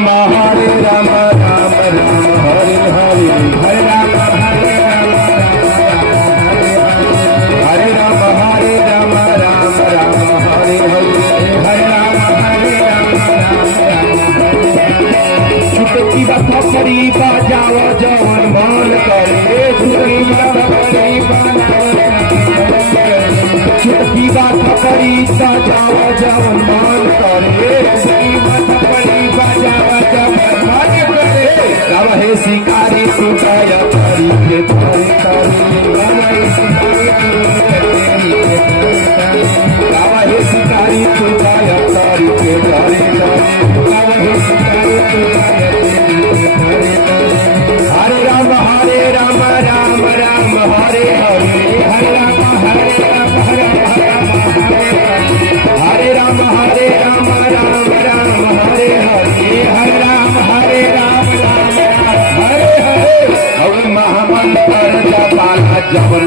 राम, हरे राम राम हरे हरे हरे हरे राम हरे राम राम हरे हरे हरे हरे राम छुटकी बकरी जवन मन करे। छुटकी बकरी छुटकी बकरी जवन मन करे। sin जपन